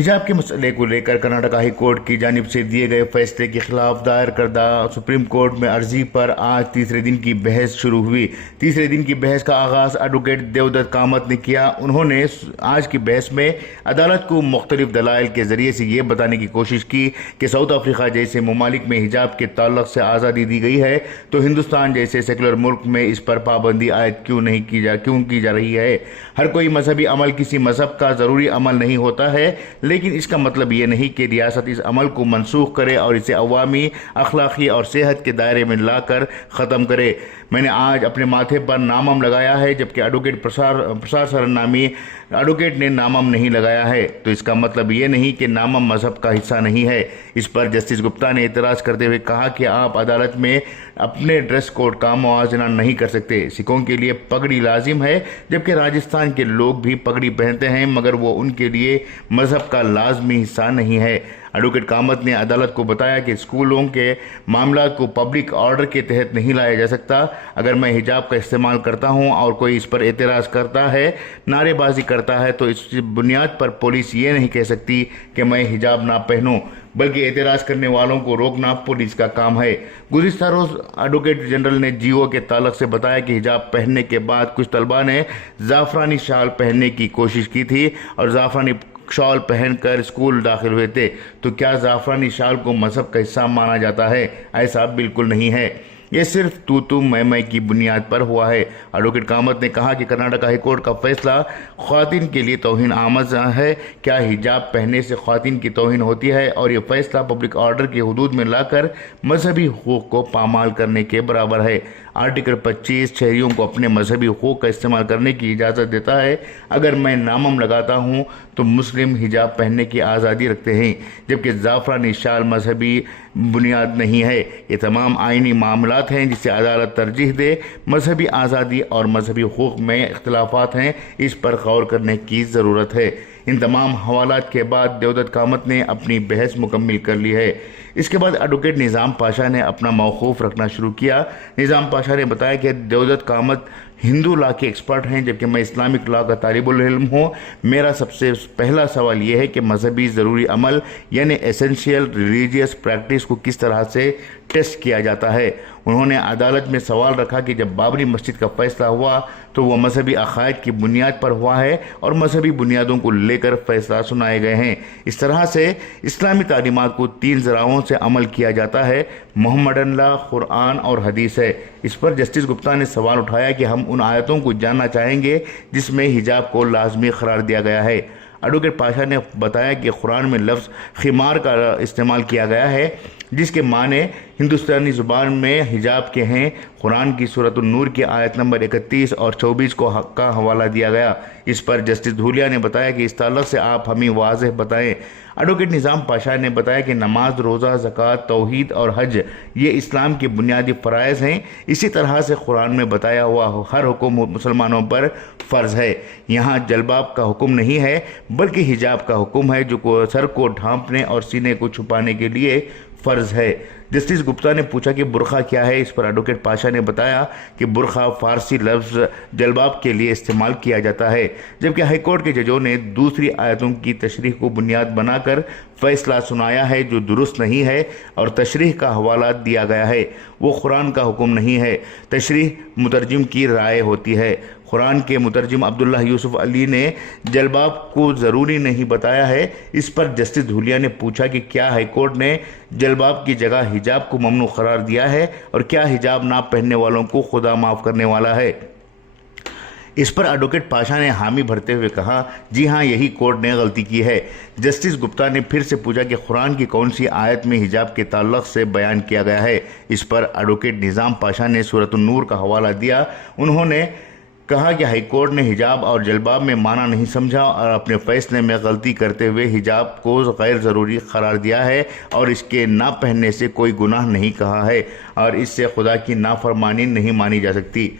हिजाब के मसले को लेकर कर्नाटक हाई कोर्ट की जानिब से दिए गए फैसले के खिलाफ दायर करदा सुप्रीम कोर्ट में अर्जी पर आज तीसरे दिन की बहस शुरू हुई। तीसरे दिन की बहस का आगाज एडवोकेट देवदत्त कामत ने किया। उन्होंने आज की बहस में अदालत को मुख्तलिफ दलाइल के जरिए से ये बताने की कोशिश की कि साउथ अफ्रीका जैसे ममालिक में हिजाब के ताल्लुक से आज़ादी दी गई है तो हिंदुस्तान जैसे सेकुलर मुल्क में इस पर पाबंदी आयद क्यों की जा रही है। हर कोई मजहबी अमल किसी मजहब का ज़रूरी अमल नहीं होता है, लेकिन इसका मतलब ये नहीं कि रियासत इस अमल को मनसूख करे और इसे अवामी, अखलाकी और सेहत के दायरे में लाकर ख़त्म करे। मैंने आज अपने माथे पर नामम लगाया है, जबकि एडवोकेट प्रसार सरन नामी एडवोकेट ने नामम नहीं लगाया है, तो इसका मतलब ये नहीं कि नामम मजहब का हिस्सा नहीं है। इस पर जस्टिस गुप्ता ने एतराज़ करते हुए कहा कि आप अदालत में अपने ड्रेस कोड का मुआवजा नहीं कर सकते। सिखों के लिए पगड़ी लाजिम है, जबकि राजस्थान के लोग भी पगड़ी पहनते हैं, मगर वो उनके लिए मजहब का लाजमी हिस्सा नहीं है। एडवोकेट कामत ने अदालत को बताया कि स्कूलों के मामला को पब्लिक ऑर्डर के तहत नहीं लाया जा सकता। अगर मैं हिजाब का इस्तेमाल करता हूं और कोई इस पर एतराज़ करता है, नारेबाजी करता है, तो इस बुनियाद पर पुलिस ये नहीं कह सकती कि मैं हिजाब ना पहनूं, बल्कि एतराज़ करने वालों को रोकना पुलिस का काम है। गुज़िश्ता रोज़ एडवोकेट जनरल ने जीओ के ताल्लुक से बताया कि हिजाब पहनने के बाद कुछ तलबा ने ज़ाफ़रानी शाल पहनने की कोशिश की थी और ज़ाफ़रानी शॉल पहनकर स्कूल दाखिल हुए थे। तो क्या ज़ाफ़रानी शाल को मजहब का हिस्सा माना जाता है? ऐसा बिल्कुल नहीं है। ये सिर्फ तू मैं की बुनियाद पर हुआ है। एडवोकेट कामत ने कहा कि कर्नाटक हाई कोर्ट का फैसला ख़वातीन के लिए तौहीन आमद है। क्या हिजाब पहनने से ख़वातीन की तौहीन होती है? और ये फैसला पब्लिक ऑर्डर के हदूद में लाकर मजहबी हुकूक़ को पामाल करने के बराबर है। आर्टिकल 25 शहरियों को अपने मजहबी हुकूक़ का इस्तेमाल करने की इजाज़त देता है। अगर मैं नामम लगाता हूँ तो मुस्लिम हिजाब पहनने की आज़ादी रखते हैं, जबकि ज़ाफ़रानी शाल मजहबी बुनियाद नहीं है। ये तमाम आइनी मामलात हैं जिसे अदालत तरजीह दे। मजहबी आज़ादी और मजहबी हुकूक़ में इख्तिलाफ़ात हैं, इस पर गौर करने की ज़रूरत है। इन तमाम हवालात के बाद देवदत्त कामत ने अपनी बहस मुकम्मिल कर ली है। इसके बाद एडवोकेट निज़ाम पाशा ने अपना मौक़ूफ़ रखना शुरू किया। निज़ाम पाशा ने बताया कि देवदत्त कामत हिंदू लॉ के एक्सपर्ट हैं, जबकि मैं इस्लामिक लॉ का तालिबुल इल्म हूँ। मेरा सबसे पहला सवाल यह है कि मजहबी ज़रूरी अमल यानी एसेंशियल रिलीजियस प्रैक्टिस को किस तरह से टेस्ट किया जाता है। उन्होंने अदालत में सवाल रखा कि जब बाबरी मस्जिद का फैसला हुआ तो वह मजहबी अकायद की बुनियाद पर हुआ है और मजहबी बुनियादों को लेकर फैसला सुनाए गए हैं। इस तरह से इस्लामी तालीमात को 3 ज़राओं से अमल किया जाता है, मोहम्मदन लॉ, कुरान और हदीस है। इस पर जस्टिस गुप्ता ने सवाल उठाया कि हम उन आयतों को जानना चाहेंगे जिसमें हिजाब को लाजमी करार दिया गया है। एडवोकेट पाशा ने बताया कि कुरान में लफ्ज़ खिमार का इस्तेमाल किया गया है, जिसके माने हिंदुस्तानी ज़ुबान में हिजाब के हैं। कुरान की सूरत नूर की आयत नंबर 31 और 24 को हक़ का हवाला दिया गया। इस पर जस्टिस धूलिया ने बताया कि इस ताल्लुक़ से आप हमें वाज़ेह बताएं। एडवोकेट निज़ाम पाशा ने बताया कि नमाज, रोज़ा, ज़कात, तौहीद और हज ये इस्लाम के बुनियादी फ़राइज़ हैं। इसी तरह से कुरान में बताया हुआ हर हुक्म मुसलमानों पर फ़र्ज़ है। यहाँ जलबाब का हुक्म नहीं है, बल्कि हिजाब का हुक्म है, जो सर को ढांपने और सीने को छुपाने के लिए फ़र्ज़ है। जस्टिस गुप्ता ने पूछा कि बुरखा क्या है। इस पर एडवोकेट पाशा ने बताया कि बुरखा फ़ारसी लफ्ज़ जलबाब के लिए इस्तेमाल किया जाता है, जबकि हाईकोर्ट के जजों ने दूसरी आयतों की तशरीह को बुनियाद बनाकर फ़ैसला सुनाया है, जो दुरुस्त नहीं है और तशरीह का हवाला दिया गया है वो कुरान का हुक्म नहीं है। तशरीह मुतरजिम की राय होती है। कुरान के मुतरजिम अब्दुल्लाह यूसुफ अली ने जलबाब को ज़रूरी नहीं बताया है। इस पर जस्टिस धूलिया ने पूछा कि क्या हाईकोर्ट ने जलबाब की जगह हिजाब को ममनू करार दिया है और क्या हिजाब ना पहनने वालों को खुदा माफ़ करने वाला है। इस पर एडवोकेट पाशा ने हामी भरते हुए कहा, जी हाँ, यही कोर्ट ने गलती की है। जस्टिस गुप्ता ने फिर से पूछा कि कुरान की कौन सी आयत में हिजाब के ताल्लुक़ से बयान किया गया है। इस पर एडवोकेट निज़ाम पाशा ने सूरत नूर का हवाला दिया। उन्होंने कहा कि हाईकोर्ट ने हिजाब और जलबाब में माना नहीं समझा और अपने फैसले में गलती करते हुए हिजाब को गैर ज़रूरी करार दिया है और इसके ना पहनने से कोई गुनाह नहीं कहा है और इससे खुदा की नाफरमानी नहीं मानी जा सकती।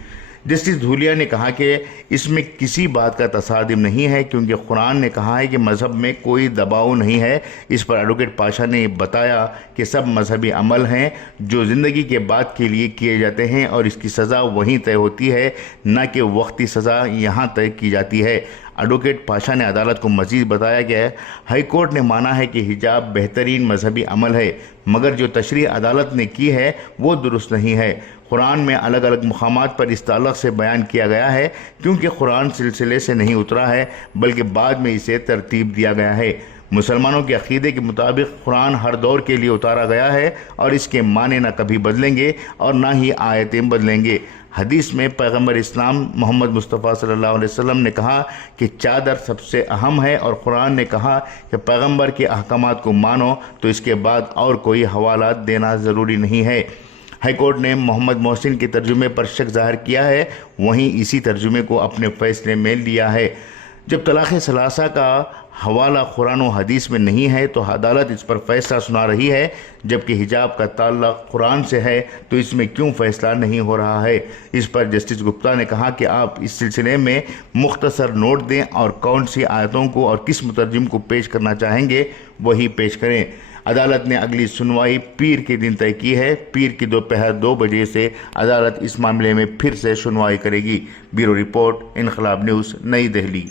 जस्टिस धूलिया ने कहा कि इसमें किसी बात का तसादिम नहीं है, क्योंकि कुरान ने कहा है कि मज़हब में कोई दबाव नहीं है। इस पर एडवोकेट पाशा ने बताया कि सब मजहबी अमल हैं जो ज़िंदगी के बाद के लिए किए जाते हैं और इसकी सज़ा वहीं तय होती है, न कि वक्ती सज़ा यहाँ तय की जाती है। ایڈوکیٹ پاشا نے عدالت کو مزید بتایا کہ ہائی کورٹ نے مانا ہے کہ حجاب بہترین مذہبی عمل ہے، مگر جو تشریح عدالت نے کی ہے وہ درست نہیں ہے۔ قرآن میں الگ الگ مقامات پر اس تعلق سے بیان کیا گیا ہے، کیونکہ قرآن سلسلے سے نہیں اترا ہے بلکہ بعد میں اسے ترتیب دیا گیا ہے۔ مسلمانوں کے عقیدے کے مطابق قرآن ہر دور کے لیے اتارا گیا ہے اور اس کے معنی نہ کبھی بدلیں گے اور نہ ہی آیتیں بدلیں گے۔ حدیث میں پیغمبر اسلام محمد مصطفیٰ صلی اللہ علیہ وسلم نے کہا کہ چادر سب سے اہم ہے، اور قرآن نے کہا کہ پیغمبر کے احکامات کو مانو تو اس کے بعد اور کوئی حوالہ دینا ضروری نہیں ہے۔ ہائی کورٹ نے محمد محسن کے ترجمے پر شک ظاہر کیا ہے، وہیں اسی ترجمے کو اپنے فیصلے میں لیا ہے۔ جب طلاق ثلاثہ کا حوالہ قرآن و حدیث میں نہیں ہے تو عدالت اس پر فیصلہ سنا رہی ہے، جبکہ حجاب کا تعلق قرآن سے ہے تو اس میں کیوں فیصلہ نہیں ہو رہا ہے؟ اس پر جسٹس گپتا نے کہا کہ آپ اس سلسلے میں مختصر نوٹ دیں اور کون سی آیتوں کو اور کس مترجم کو پیش کرنا چاہیں گے وہی پیش کریں۔ عدالت نے اگلی سنوائی پیر کے دن طے کی ہے۔ پیر کی دوپہر 2 بجے سے عدالت اس معاملے میں پھر سے سنوائی کرے گی۔ بیورو رپورٹ، انقلاب نیوز، نئی دہلی۔